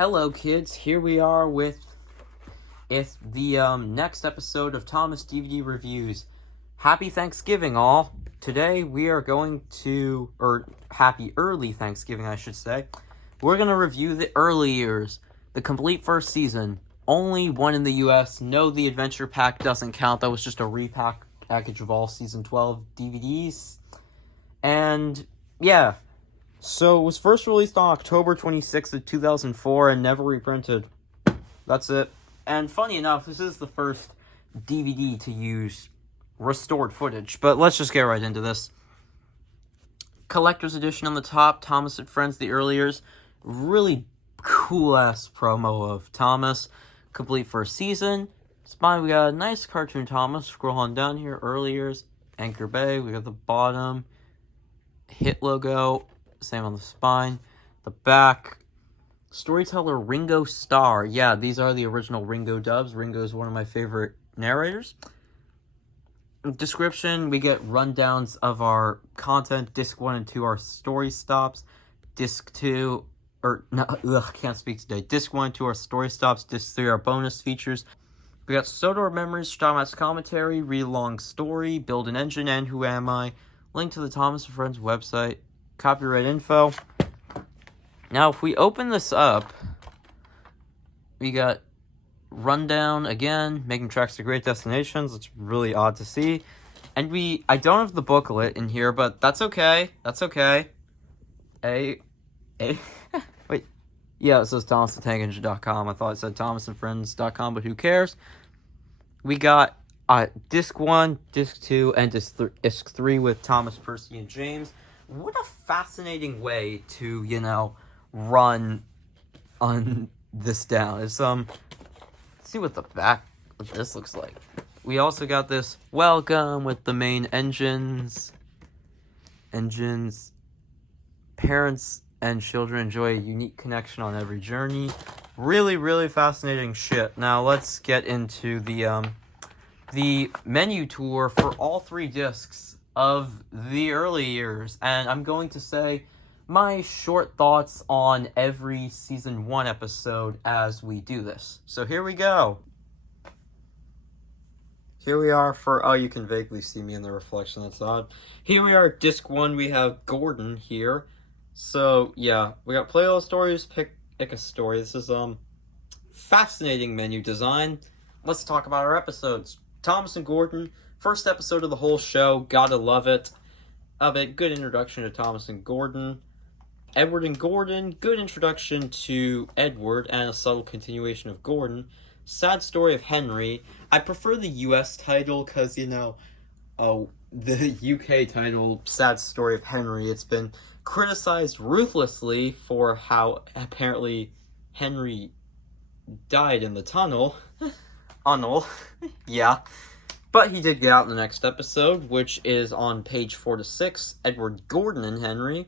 Hello, kids. Here we are with the next episode of Thomas DVD Reviews. Happy Thanksgiving, all. Today we are going to, or happy early Thanksgiving, I should say. We're going to review the early years, the complete first season. Only one in the US. No, the Adventure Pack doesn't count. That was just a repackage of all Season 12 DVDs. And, yeah. So, it was first released on October 26th of 2004 and never reprinted. That's it. And funny enough, this is the first DVD to use restored footage. But let's just get right into this. Collector's edition on the top, Thomas and Friends, the early years. Really cool-ass promo of Thomas. Complete first season. Spine, we got a nice cartoon Thomas. Scroll on down here, early years. Anchor Bay, we got the bottom. Hit logo. Same on the spine. The back. Storyteller Ringo Starr. Yeah, these are the original Ringo dubs. Ringo is one of my favorite narrators. Description, we get rundowns of our content. Disc 1 and 2 are story stops. Disc 2, can't speak today. Disc 1 and 2 are story stops. Disc 3 are bonus features. We got Sodor Memories, Thomas Commentary, Read Along Story, Build an Engine, and Who Am I? Link to the Thomas and Friends website. Copyright info. Now, if we open this up, we got rundown again, making tracks to great destinations. It's really odd to see. And I don't have the booklet in here, but that's okay. That's okay. Wait. Yeah, it says thomastheTankEngine.com. I thought it said thomasandfriends.com, but who cares? We got Disc 1, Disc 2, and Disc 3 with Thomas, Percy, and James. What a fascinating way to, run on this down. It's, let's see what the back of this looks like. We also got this welcome with the main engines. Parents and children enjoy a unique connection on every journey. Really, really fascinating shit. Now, let's get into the menu tour for all 3 discs of the early years, and I'm going to say my short thoughts on every Season 1 episode as we do this. So here we go. Here we are for, you can vaguely see me in the reflection, that's odd. Here we are, Disc 1, we have Gordon here. So, yeah, we got Play All Stories, pick a story. This is, fascinating menu design. Let's talk about our episodes. Thomas and Gordon, first episode of the whole show, gotta love it. Good introduction to Thomas and Gordon. Edward and Gordon, good introduction to Edward and a subtle continuation of Gordon. Sad Story of Henry. I prefer the US title because, the UK title, Sad Story of Henry, it's been criticized ruthlessly for how apparently Henry died in the tunnel. Yeah. But he did get out in the next episode, which is on page 4 to 6. Edward, Gordon, and Henry.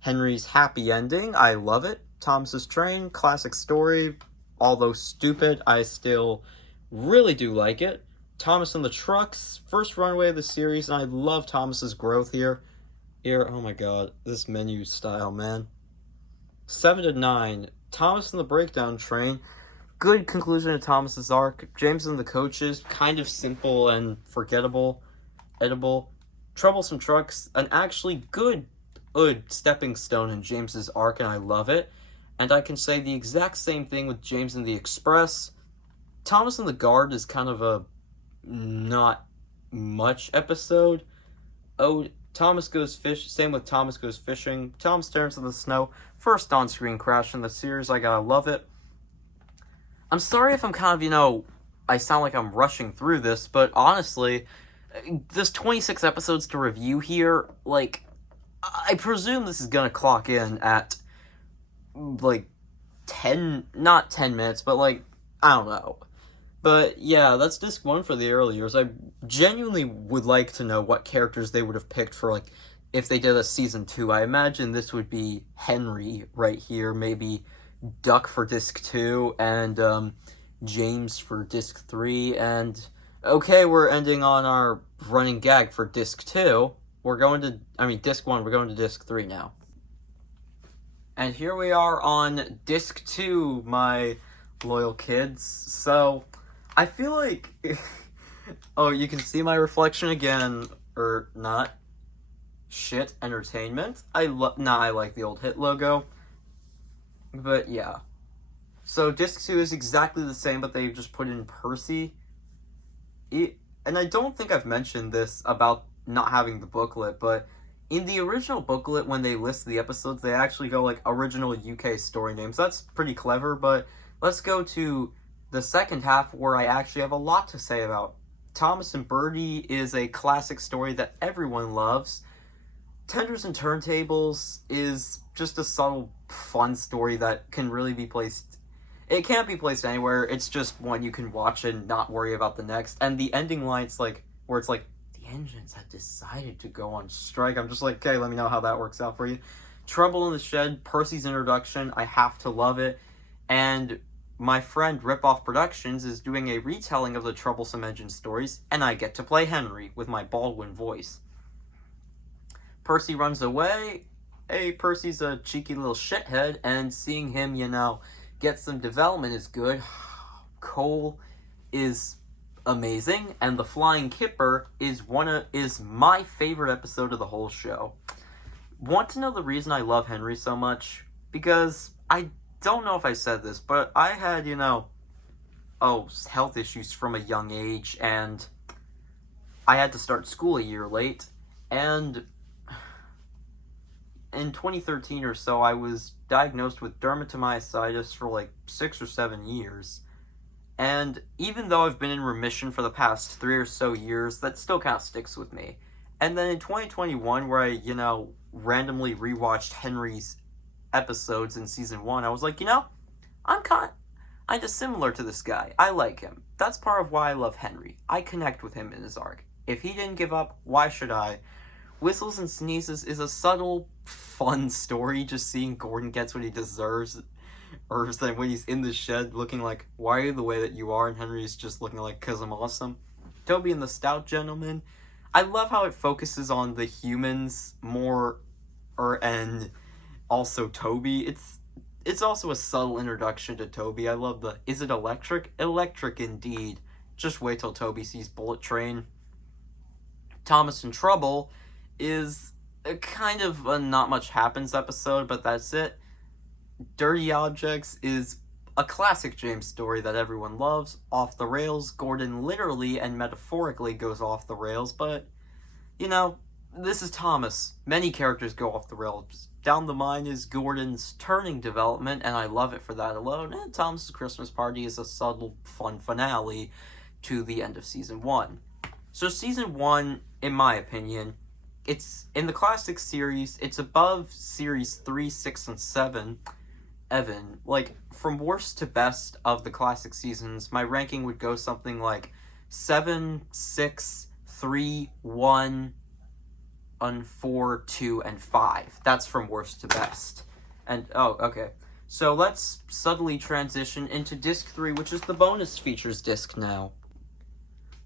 Henry's happy ending. I love it. Thomas's Train. Classic story. Although stupid, I still really do like it. Thomas and the Trucks. First runway of the series, and I love Thomas's growth here. Oh my god. This menu style, man. 7 to 9. Thomas and the Breakdown Train. Good conclusion to Thomas's arc. James and the Coaches, kind of simple and forgettable. Edible. Troublesome Trucks, an actually good stepping stone in James's arc, and I love it. And I can say the exact same thing with James and the Express. Thomas and the Guard is kind of a not much episode. Thomas Goes Fish, same with Thomas Goes Fishing. Tom Stares in the Snow, first on-screen crash in the series, I gotta love it. I'm sorry if I'm kind of, I sound like I'm rushing through this, but honestly, there's 26 episodes to review here. I presume this is gonna clock in at, 10, not 10 minutes, but, I don't know. But, yeah, that's Disc 1 for the early years. I genuinely would like to know what characters they would have picked for, if they did a Season 2. I imagine this would be Henry right here, maybe Duck for Disc 2, and James for Disc 3, and okay, we're ending on our running gag for Disc 2. Disc 1, we're going to Disc 3 now. And here we are on disc 2, my loyal kids. So, I feel like... oh, you can see my reflection again. Or not. Shit Entertainment. I like the old hit logo. But yeah. So, disc 2 is exactly the same, but they've just put in Percy. And I don't think I've mentioned this about not having the booklet, but... in the original booklet, when they list the episodes, they actually go, like, original UK story names. That's pretty clever, but let's go to the second half, where I actually have a lot to say about. Thomas and Birdie is a classic story that everyone loves. Tenders and Turntables is just a subtle, fun story that can really be placed... it can't be placed anywhere. It's just one you can watch and not worry about the next. And the ending line's, like, where it's like, engines had decided to go on strike. I'm just like, okay, let me know how that works out for you. Trouble in the Shed, Percy's introduction, I have to love it. And my friend Ripoff Productions is doing a retelling of the Troublesome Engine stories, and I get to play Henry with my Baldwin voice. Percy runs away. Hey, Percy's a cheeky little shithead, and seeing him, get some development is good. Cole is amazing, and the Flying Kipper is my favorite episode of the whole show. Want to know the reason I love Henry so much? Because I don't know if I said this, but I had, health issues from a young age, and I had to start school a year late, and in 2013 or so, I was diagnosed with dermatomyositis for like 6 or 7 years. And even though I've been in remission for the past 3 or so years, that still kind of sticks with me. And then in 2021, where I, randomly rewatched Henry's episodes in season 1, I was like, I'm kind of similar to this guy. I like him. That's part of why I love Henry. I connect with him in his arc. If he didn't give up, why should I? Whistles and Sneezes is a subtle, fun story, just seeing Gordon gets what he deserves. Or then when he's in the shed looking like, why are you the way that you are? And Henry's just looking like, 'cause I'm awesome. Toby and the Stout Gentleman. I love how it focuses on the humans more, and also Toby. It's also a subtle introduction to Toby. I love the, is it electric? Electric indeed. Just wait till Toby sees Bullet Train. Thomas in Trouble is a kind of a not much happens episode, but that's it. Dirty Objects is a classic James story that everyone loves. Off the Rails, Gordon literally and metaphorically goes off the rails, but, this is Thomas. Many characters go off the rails. Down the Mine is Gordon's turning development, and I love it for that alone, and Thomas's Christmas Party is a subtle, fun finale to the end of Season 1. So Season 1, in my opinion, it's, in the classic series, it's above Series 3, 6, and 7, Evan, like, from worst to best of the classic seasons, my ranking would go something like 7, 6, 3, 1, and 4, 2, and 5. That's from worst to best. And, okay. So let's subtly transition into Disc 3, which is the bonus features disc now.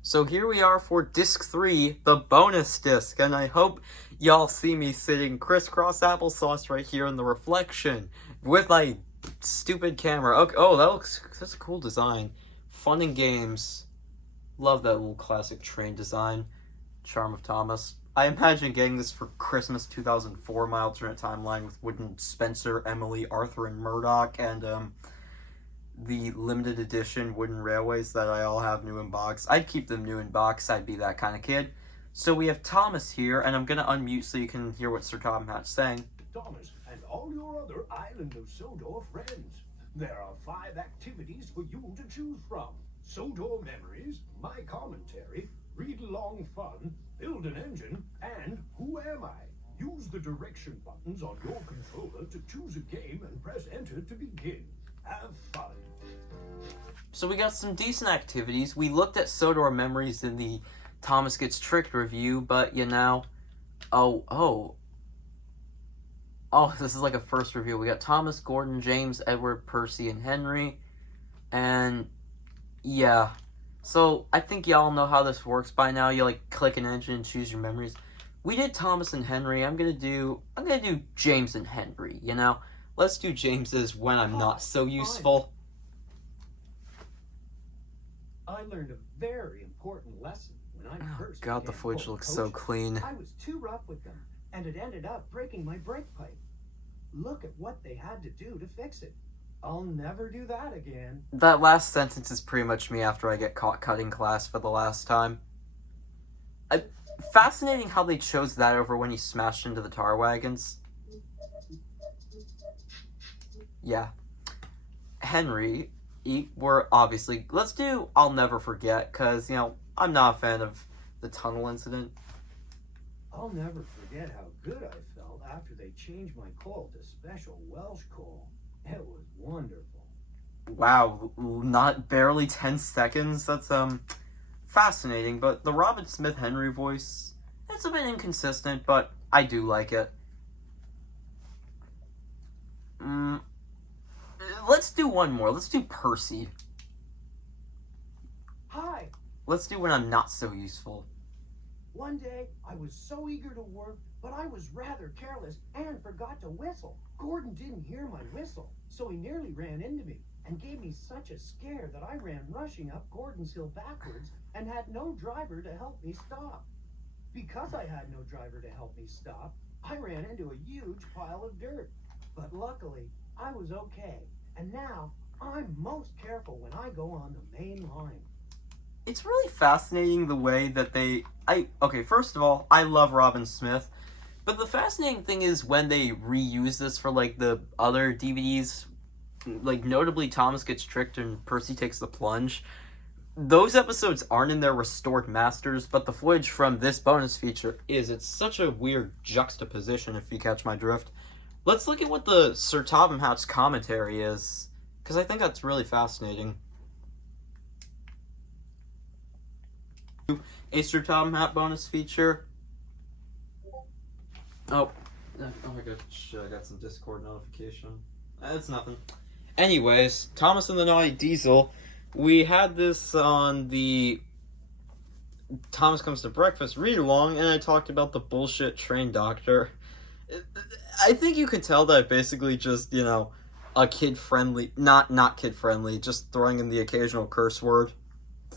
So here we are for Disc 3, the bonus disc, and I hope y'all see me sitting crisscross applesauce right here in the reflection with my stupid camera. Okay, that's a cool design. Fun and games. Love that little classic train design. Charm of Thomas. I imagine getting this for Christmas 2004, my alternate timeline with wooden Spencer, Emily, Arthur, and Murdoch, and the limited edition wooden railways that I all have new in box. I'd keep them new in box. I'd be that kind of kid. So we have Thomas here, and I'm going to unmute so you can hear what Sir Tom Hat's saying. Thomas and all your other Island of Sodor friends. There are 5 activities for you to choose from. Sodor Memories, My Commentary, Read Along Fun, Build an Engine, and Who Am I? Use the direction buttons on your controller to choose a game and press enter to begin. Have fun. So we got some decent activities. We looked at Sodor Memories in the Thomas Gets Tricked review, but this is like a first review. We got Thomas, Gordon, James, Edward, Percy, and Henry. And yeah. So I think y'all know how this works by now. You click an engine and choose your memories. We did Thomas and Henry. I'm gonna do James and Henry, Let's do James's When I'm Not So Useful. I learned a very important lesson when I first God, the began footage pulling looks so coaches. clean. I was too rough with them, and it ended up breaking my brake pipe. Look at what they had to do to fix it. I'll never do that again. That last sentence is pretty much me after I get caught cutting class for the last time. Fascinating how they chose that over when he smashed into the tar wagons. Yeah. Henry, we're obviously... Let's do I'll Never Forget, because, you know, I'm not a fan of the tunnel incident. I'll never forget how good I felt after they changed my coal to special Welsh coal. It was wonderful. Wow, not barely 10 seconds? That's, fascinating, but the Robin Smith Henry voice, it's a bit inconsistent, but I do like it. Let's do one more. Let's do Percy. Hi. Let's do When I'm Not So Useful. One day, I was so eager to work, but I was rather careless and forgot to whistle. Gordon didn't hear my whistle, so he nearly ran into me and gave me such a scare that I ran rushing up Gordon's Hill backwards and had no driver to help me stop. Because I had no driver to help me stop, I ran into a huge pile of dirt. But luckily, I was okay, and now I'm most careful when I go on the main line. It's really fascinating the way that okay, first of all, I love Robin Smith, but the fascinating thing is when they reuse this for, like, the other DVDs, like, notably Thomas Gets Tricked and Percy Takes the Plunge. Those episodes aren't in their restored masters, but the footage from this bonus feature is. It's such a weird juxtaposition, if you catch my drift. Let's look at what the Sir Topham Hatt's commentary is, because I think that's really fascinating. A Sir Topham Hatt bonus feature. Oh my god, shit, I got some Discord notification. It's nothing. Anyways, Thomas and the Naughty Diesel. We had this on the Thomas Comes to Breakfast read-along, and I talked about the bullshit train doctor. I think you can tell that I basically just, you know, a kid-friendly... Not kid-friendly, just throwing in the occasional curse word.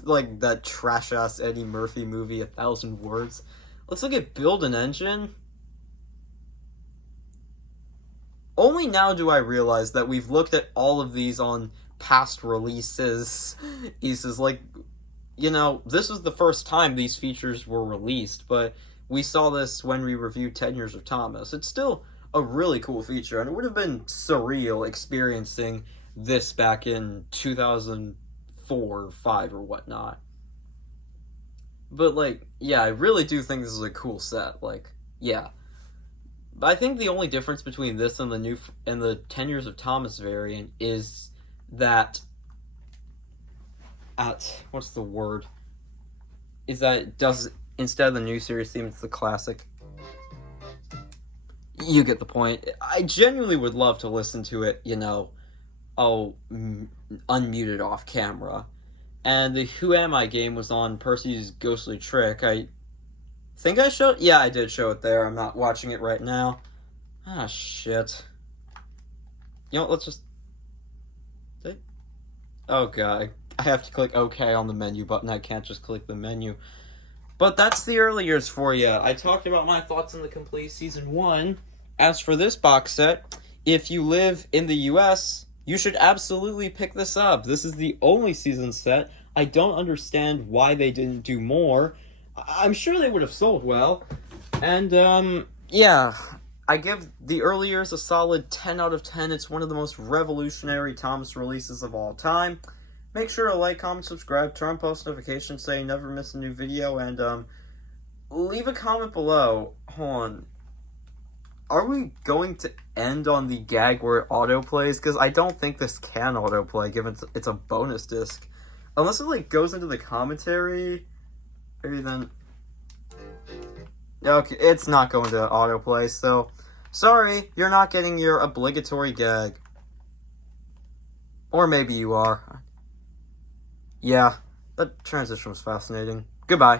Like that trash-ass Eddie Murphy movie, 1,000 Words. Let's look at Build an Engine. Only now do I realize that we've looked at all of these on past releases. Like, you know, this was the first time these features were released, but we saw this when we reviewed 10 Years of Thomas. It's still a really cool feature, and it would have been surreal experiencing this back in 2004 or 5 or whatnot. But, like, yeah, I really do think this is a cool set. Like, yeah. But I think the only difference between this and the 10 Years of Thomas variant is that what's the word? Is that it does, instead of the new series theme, it's the classic. You get the point. I genuinely would love to listen to it, you know, unmuted off camera. And the Who Am I game was on Percy's Ghostly Trick. I think I showed... Yeah, I did show it there. I'm not watching it right now. Ah, shit. You know what, let's just... Oh, God. I have to click OK on the menu button. I can't just click the menu. But that's the early years for you. I talked about my thoughts on the complete Season 1. As for this box set, if you live in the US, you should absolutely pick this up. This is the only season set. I don't understand why they didn't do more. I'm sure they would have sold well. And, yeah. I give the early years a solid 10 out of 10. It's one of the most revolutionary Thomas releases of all time. Make sure to like, comment, subscribe, turn on post notifications so you never miss a new video, and leave a comment below. Hold on. Are we going to end on the gag where it autoplays? Because I don't think this can autoplay, given it's a bonus disc. Unless it, like, goes into the commentary. Maybe then... Okay, it's not going to autoplay, so... Sorry, you're not getting your obligatory gag. Or maybe you are. Yeah, that transition was fascinating. Goodbye.